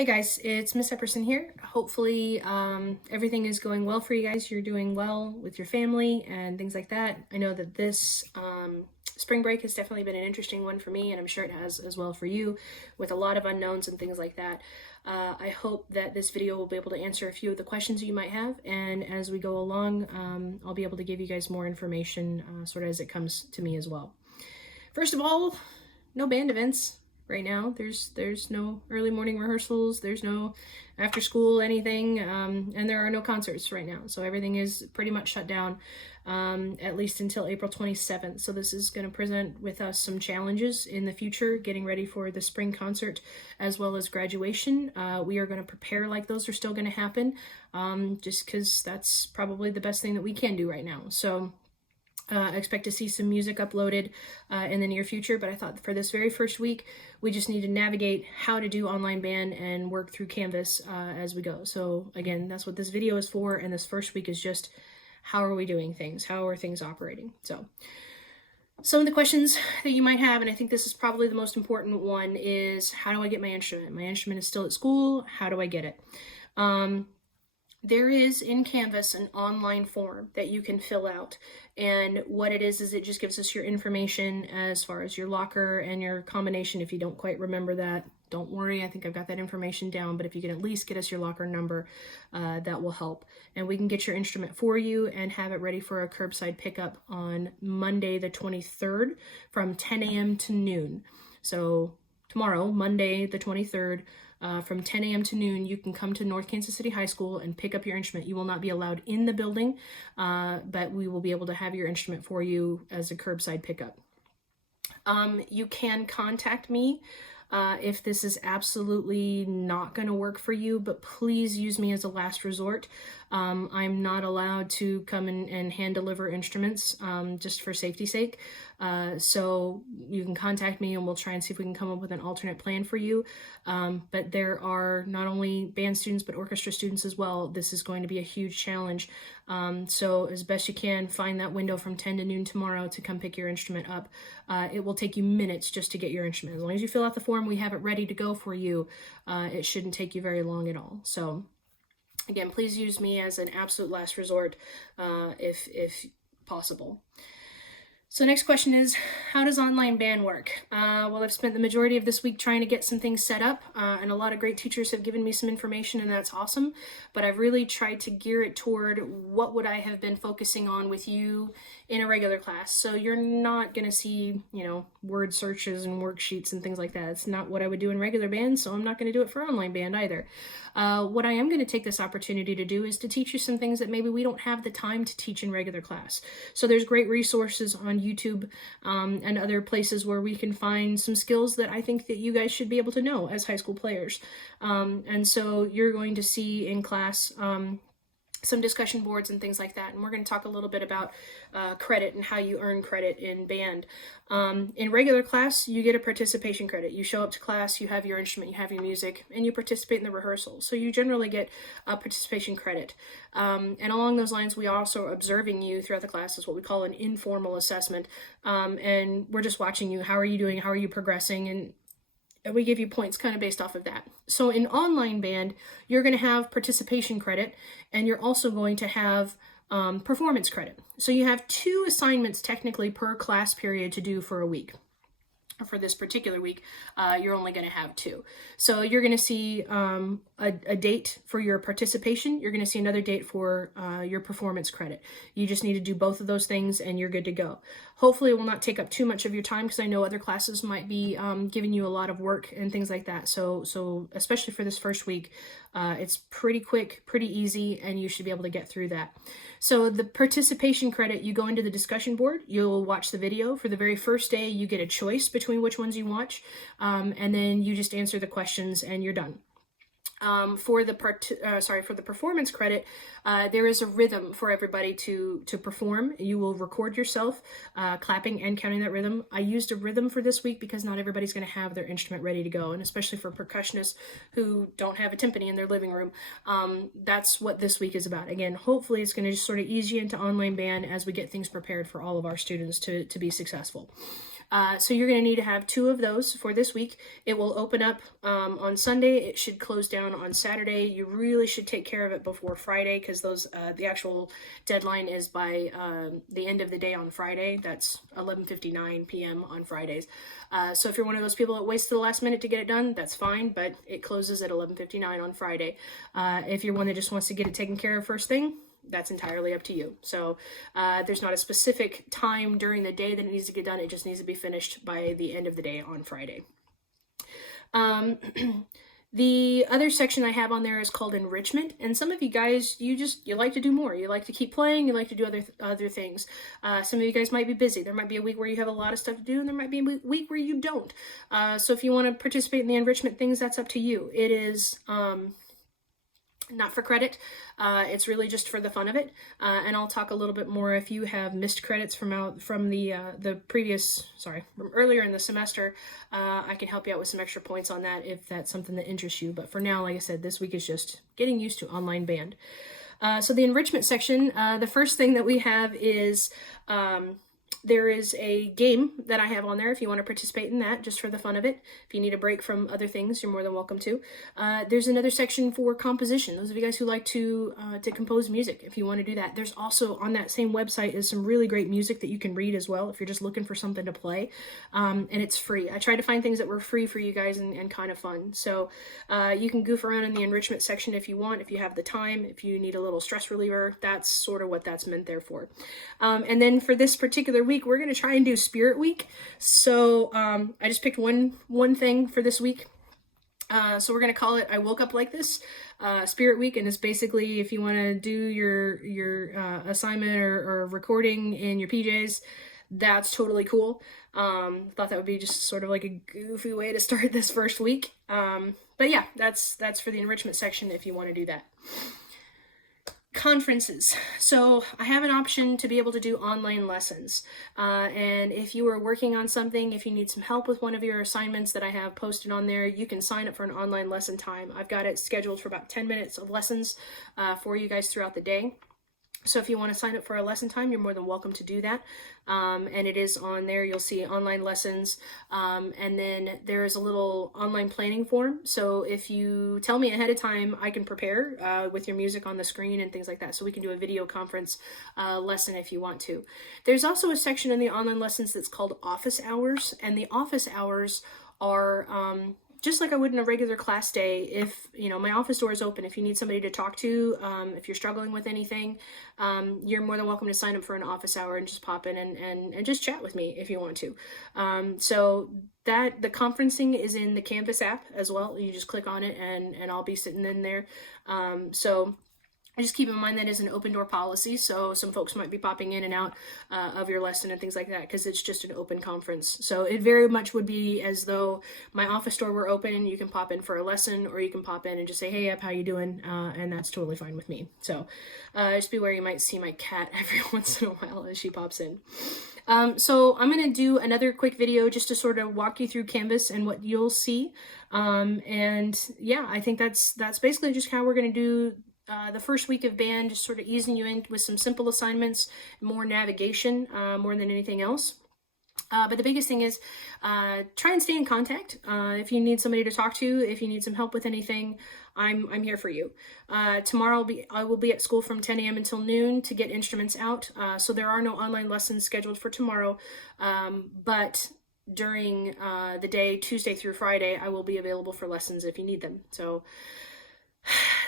Hey guys, it's Miss Epperson here. Hopefully everything is going well for you guys. You're doing well with your family and things like that. I know that this spring break has definitely been an interesting one for me, and I'm sure it has as well for you, with a lot of unknowns and things like that. I hope that this video will be able to answer a few of the questions you might have, and as we go along, I'll be able to give you guys more information sort of as it comes to me as well. First of all, no band events. Right now, there's no early morning rehearsals, there's no after school anything, and there are no concerts right now. So everything is pretty much shut down, at least until April 27th. So this is going to present with us some challenges in the future, getting ready for the spring concert as well as graduation. We are going to prepare like those are still going to happen, just because that's probably the best thing that we can do right now. So I expect to see some music uploaded in the near future, but I thought for this very first week, we just need to navigate how to do online band and work through Canvas as we go. So again, that's what this video is for, and this first week is just how are we doing things? How are things operating? So some of the questions that you might have, and I think this is probably the most important one, is how do I get my instrument? My instrument is still at school. How do I get it? There is in Canvas an online form that you can fill out, and what it is it just gives us your information as far as your locker and your combination. If you don't quite remember that, don't worry, I think I've got that information down, but if you can at least get us your locker number, that will help. And we can get your instrument for you and have it ready for a curbside pickup on Monday the 23rd from 10 a.m. to noon. So tomorrow, Monday the 23rd, from 10 a.m. to noon, you can come to North Kansas City High School and pick up your instrument. You will not be allowed in the building, but we will be able to have your instrument for you as a curbside pickup. You can contact me if this is absolutely not going to work for you, but please use me as a last resort. I'm not allowed to come and hand deliver instruments just for safety's sake. So you can contact me and we'll try and see if we can come up with an alternate plan for you. But there are not only band students, but orchestra students as well. This is going to be a huge challenge. So as best you can, find that window from 10 to noon tomorrow to come pick your instrument up. It will take you minutes just to get your instrument. As long as you fill out the form, we have it ready to go for you. It shouldn't take you very long at all. So again, please use me as an absolute last resort if possible. So next question is, how does online band work? Well, I've spent the majority of this week trying to get some things set up, and a lot of great teachers have given me some information, and that's awesome. But I've really tried to gear it toward what would I have been focusing on with you in a regular class. So you're not going to see, word searches and worksheets and things like that. It's not what I would do in regular band, so I'm not going to do it for online band either. What I am going to take this opportunity to do is to teach you some things that maybe we don't have the time to teach in regular class. So there's great resources on YouTube and other places where we can find some skills that I think that you guys should be able to know as high school players. And so you're going to see in class some discussion boards and things like that. And we're going to talk a little bit about credit and how you earn credit in band. In regular class, you get a participation credit. You show up to class, you have your instrument, you have your music, and you participate in the rehearsal. So you generally get a participation credit. And along those lines, we also are observing you throughout the class is what we call an informal assessment. And we're just watching you. How are you doing? How are you progressing? And we give you points kind of based off of that. So in online band, you're going to have participation credit, and you're also going to have performance credit. So you have 2 assignments technically per class period to do for a week. For this particular week, you're only going to have 2. So you're going to see a date for your participation. You're going to see another date for your performance credit. You just need to do both of those things and you're good to go. Hopefully it will not take up too much of your time, because I know other classes might be giving you a lot of work and things like that. So especially for this first week, it's pretty quick, pretty easy, and you should be able to get through that. So the participation credit, you go into the discussion board, you'll watch the video. For the very first day, you get a choice between which ones you watch, and then you just answer the questions and you're done. For the performance credit, there is a rhythm for everybody to perform. You will record yourself clapping and counting that rhythm. I used a rhythm for this week because not everybody's going to have their instrument ready to go, and especially for percussionists who don't have a timpani in their living room, that's what this week is about. Again, hopefully it's going to just sort of ease you into online band as we get things prepared for all of our students to be successful. So you're going to need to have 2 of those for this week. It will open up on Sunday. It should close down on Saturday. You really should take care of it before Friday, because those the actual deadline is by the end of the day on Friday. That's 11:59 p.m. on Fridays. So if you're one of those people that waits to the last minute to get it done, that's fine, but it closes at 11:59 on Friday. If you're one that just wants to get it taken care of first thing, that's entirely up to you. So there's not a specific time during the day that it needs to get done. It just needs to be finished by the end of the day on Friday. The other section I have on there is called Enrichment, and some of you guys, you like to do more. You like to keep playing, you like to do other things. Some of you guys might be busy. There might be a week where you have a lot of stuff to do, and there might be a week where you don't. So if you want to participate in the enrichment things, that's up to you. It is not for credit. It's really just for the fun of it. And I'll talk a little bit more if you have missed credits from the previous, from earlier in the semester. I can help you out with some extra points on that if that's something that interests you. But for now, like I said, this week is just getting used to online band. So the enrichment section, the first thing that we have is there is a game that I have on there if you want to participate in that, just for the fun of it. If you need a break from other things, you're more than welcome to. There's another section for composition. Those of you guys who like to compose music, if you want to do that. There's also, on that same website, is some really great music that you can read as well if you're just looking for something to play. And it's free. I tried to find things that were free for you guys and kind of fun. So you can goof around in the enrichment section if you want, if you have the time, if you need a little stress reliever. That's sort of what that's meant there for. And then for this particular week, we're going to try and do Spirit Week. So I just picked one thing for this week. So we're going to call it I Woke Up Like This, Spirit Week. And it's basically, if you want to do your assignment or recording in your PJs, that's totally cool. Thought that would be just sort of like a goofy way to start this first week. But yeah, that's for the enrichment section if you want to do that. Conferences. So I have an option to be able to do online lessons. And if you are working on something, if you need some help with one of your assignments that I have posted on there, you can sign up for an online lesson time. I've got it scheduled for about 10 minutes of lessons for you guys throughout the day. So if you want to sign up for a lesson time, you're more than welcome to do that. And it is on there. You'll see online lessons. And then there is a little online planning form. So if you tell me ahead of time, I can prepare with your music on the screen and things like that. So we can do a video conference lesson if you want to. There's also a section in the online lessons that's called office hours. And the office hours are just like I would in a regular class day. If, my office door is open, if you need somebody to talk to, if you're struggling with anything, you're more than welcome to sign up for an office hour and just pop in and just chat with me if you want to. So that the conferencing is in the Canvas app as well. You just click on it and I'll be sitting in there. So just keep in mind that is an open door policy, so some folks might be popping in and out of your lesson and things like that because it's just an open conference. So it very much would be as though my office door were open. You can pop in for a lesson, or you can pop in and just say, "Hey, Ep, how you doing?" And that's totally fine with me. So just beware, you might see my cat every once in a while as she pops in. So I'm going to do another quick video just to sort of walk you through Canvas and what you'll see. And yeah, I think that's basically just how we're going to do the first week of band, just sort of easing you in with some simple assignments, more navigation, more than anything else. But the biggest thing is try and stay in contact. If you need somebody to talk to, if you need some help with anything, I'm here for you. Tomorrow I will be at school from 10 a.m. until noon to get instruments out. So there are no online lessons scheduled for tomorrow, but during the day, Tuesday through Friday, I will be available for lessons if you need them. So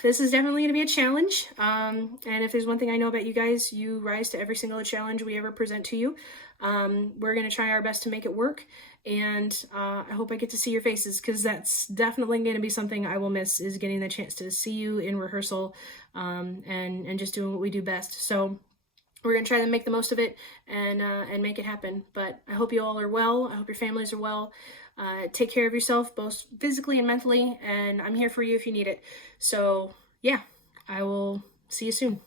this is definitely going to be a challenge, and if there's one thing I know about you guys, you rise to every single challenge we ever present to you. We're going to try our best to make it work, and I hope I get to see your faces, because that's definitely going to be something I will miss, is getting the chance to see you in rehearsal, and just doing what we do best. So we're going to try to make the most of it and make it happen. But I hope you all are well. I hope your families are well. Take care of yourself, both physically and mentally, and I'm here for you if you need it. So yeah, I will see you soon.